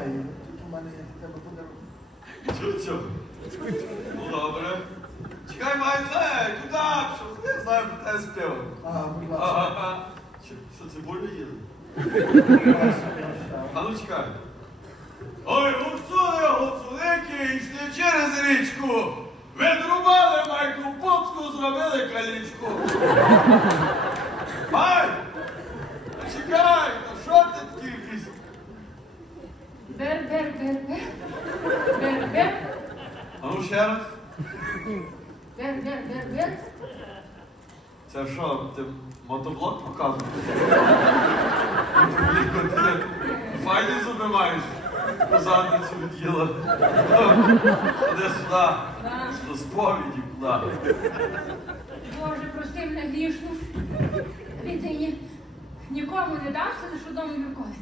знаю. Тут у мене є для тебе подарунок. Ну добре. Чекай, май знає, куди? Що я знаю, те спів. А, будь ласка. Що, що цибулю їли? А ну чекай. Ой, гуцули, гуцулики, йшли через річку. Відрубали майку пуцку, зробили калічку. Ай! Чекай, ще раз. Це що, ти мотоблок показуєш? Файні зуби маєш. У задницю від'їла. Іди сюди. Да. До сповіді, куди? Боже, прости мене грішну. Віднині нікому не дався, лише одному Юркові.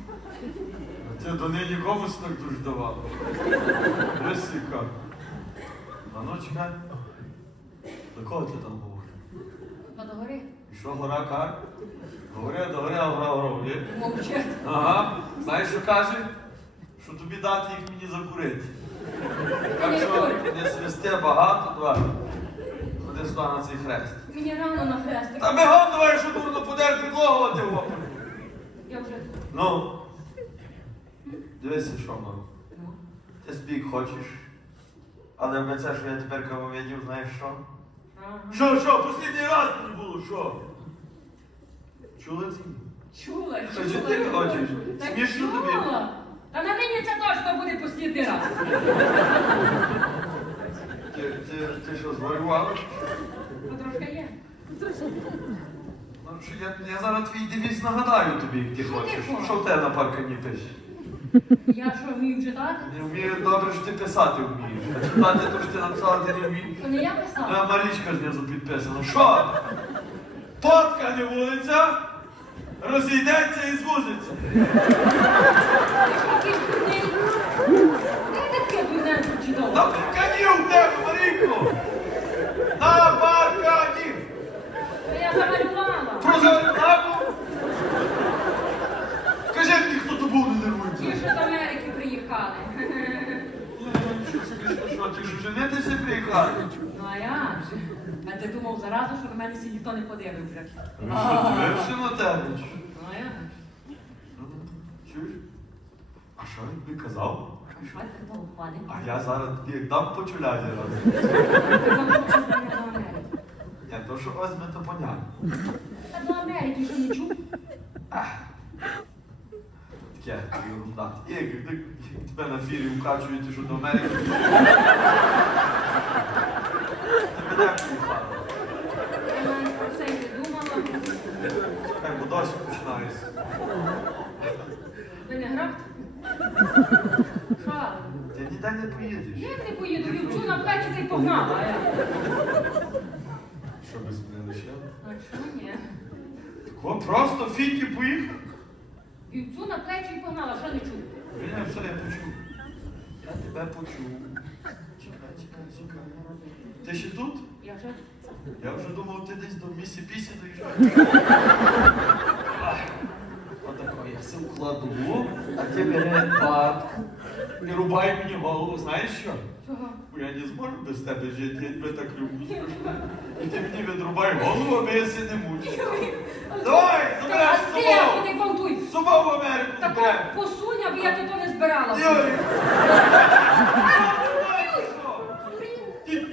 Ти до неї комусь так дуже давав. Рисика. А ну чекай. До кого ти там говориш? Та до гори. І що гора кар? Говори, до гори, а гора є? Мовчать. Ага. Знаєш, що каже? Що тобі дати їх мені закурити. Так що не свисти багато, давай. Ходи сюди на цей хрест. Мені рано на хрестик. Та бігом давай, що дурно подер підлогувати опорі. Я вже. Ну. Дивися, що. Ну. Ти збіг хочеш. Але в це, що я тепер кого видів, знаєш що? Ага. Що, що, послідній раз мені було, що? Чули це? Чула, Та чула. ти хочеш? Так Смішно тобі? чула. Та на нині це точно буде послідний раз. Ти, ти, ти що, зварювала? Потрошка є. Ну, що я, я зараз твій девіз нагадаю тобі, як ти хочеш. хочеш? Що в тебе на паркані пише? Я що, вмію читати? Не вмію добре, що ти писати вмієш. А читати, то що ти написала, ти не вмієш. То не я писала. Марічка знизу підписана. Що? Потка не вулиця, розійдеться і звузиться. Таке На паркані у тебе, Марійко! На паркані! Та я замалювала. Про зарплату! Скажи мені, хто то був не Ті, нервується. що з Америки приїхали. Що, скажи, що, ти ж приїхав? Ну а як же? А ти думав заразу, що на мене сі ніхто не подивився. Ви що, дивився на тебе? Ну а як же? Ну, Чуєш? А що він тобі казав? А що ти того впаде? А я зараз тобі дам по раз. Ні, то що возьме, то понятно. Та до Америки що не чув? Таке ерунда. І як ти- тебе на фірі вкачують, що до Америки. Ти мене приїхала. Я навіть про це й не думала. Хай бо дощ починається. Ви не граб? Що? Ти ніде не поїдеш. Як не поїду? Вівцю на плечі та й погнала. а я. Що без мене лишив? А що ні? О, просто фіті поїхав. Вівцю на плечі й погнала, що не чув? Ні, все, я почув. Я тебе почув. Чекай, чекай, чекай. Ти ще тут? Я вже Я вже думав, ти десь до місі пісі доїжджаєш. Отако, я все вкладу, а ти бери пак. Не рубай мені голову, знаєш що? чого? Бо я не зможу без тебе жити, я тебе так люблю. Ти мені відрубай голову, аби я си не мучив. Давай, забирай з собою! не гвалтуй! З собою в Америку Тако треба! посунь, аби я тут не збирала. Юрій! Ти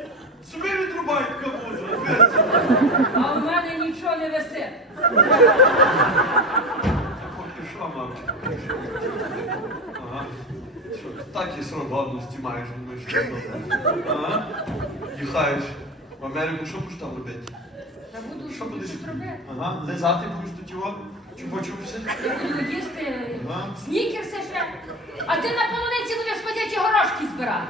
собі відрубай кабузу, А в мене нічого не висить. Поки що. Ага. Що, так і срок годності маєш, думаєш, що. Ага. Їхаєш в Америку, що будеш там робити? Та буду Що будеш? щось робити. Ага, лизати будеш тут його? Чупа-чупси? Я буду їсти Ага. снікерси ще. А ти на полуниці будеш ходячі горошки збирати.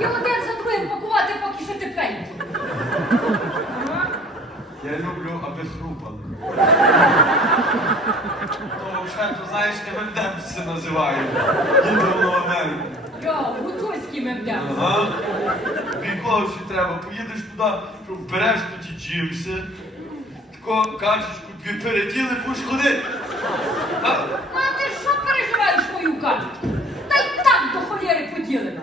І один за другим пакувати, поки що тепленькі. Ага. Я люблю, аби хрупали. То взагалі, то знаєш, ММДМ все називаю. Їдемо в Америку. Йо. Ага якого ще треба. Поїдеш туди, щоб вбереш тоді джинси, тако качечку переділи, будеш ходити. А? Мати, що переживаєш мою качечку? Та й так до холєри поділена.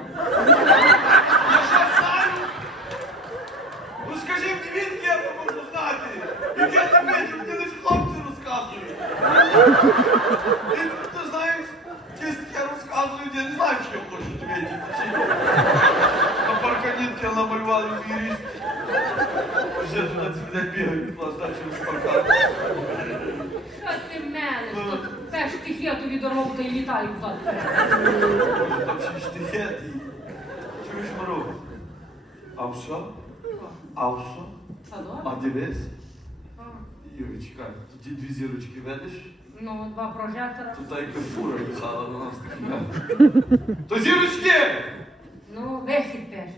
Намалювали мій ріст. Вже на цвіте бігають, пласта через паркан. Що ти мелеш? Тут теж тихетові дорогу та й літаю взад. Ще штихет і... Чуєш, Маро? А що? А що? А дивись. Юрій, чекай, тут ті дві зірочки видиш? Ну, два прожектора. Тут та й фура їхала на нас. То зірочки! Ну, вихід теж.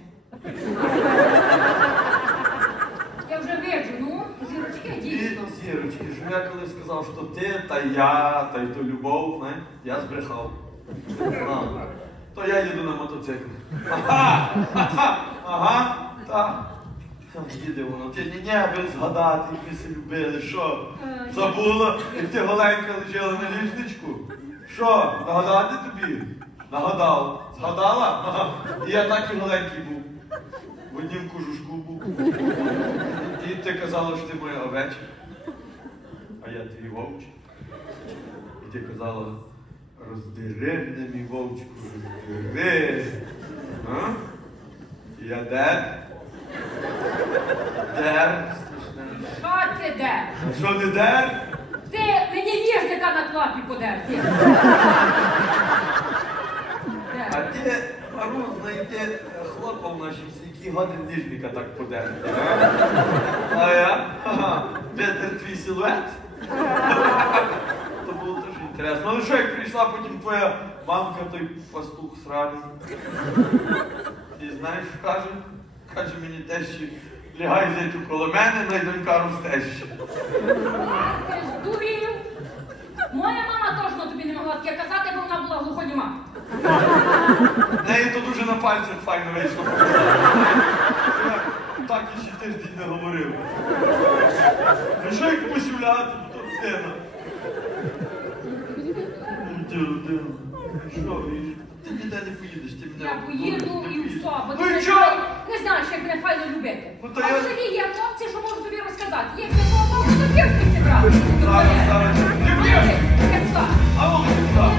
Я вже виджу, ну, зірочки дійсно. зірочки, що я коли сказав, що ти та я, та й то любов, знаєш, я збрехав. А, то я їду на мотоциклі. Ага, ага, ага, так. Їде воно, ти ні, ні, ви згадати, як ви се любили, що? Забула, як ти голенька лежала на ліжничку? Що, нагадати тобі? Нагадав. Згадала? Ага. І я так і голенький був. В однім кожушку був. І ти казала, що ти моя овечка, а я твій вовчик. І ти казала, роздери мене мій вовчику, роздери. А? І я дер. Дер. Що ти де? Що не дер? Ти мені ніжника на клапі подер. ти. А Де? Ти, Мару, знайти хлопа в нашій який годин ніжника так подер. А я? Ага. Вітер твій силует. То було теж інтересно. Ну що, як прийшла потім твоя мамка, той пастух сраний. І знаєш, що каже? Каже мені тещі, лягай зятю коло мене, най донька росте ще. Моя мама точно тобі не могла таке казати, бо вона була глухоніма. То пальцях файно вийшло. Так і ще тиждень не говорив. Ну що як посюляти, то дитина. Дитина. Що, ти ніде не поїдеш, ти мене... Я поїду і все, бо Ну ти не, не знаєш, як мене файно любити. Ну, то а я- в селі є хлопці, що можуть тобі розказати. Є хто того, хто дівки зібрати. Зараз, зараз. Ти Як так?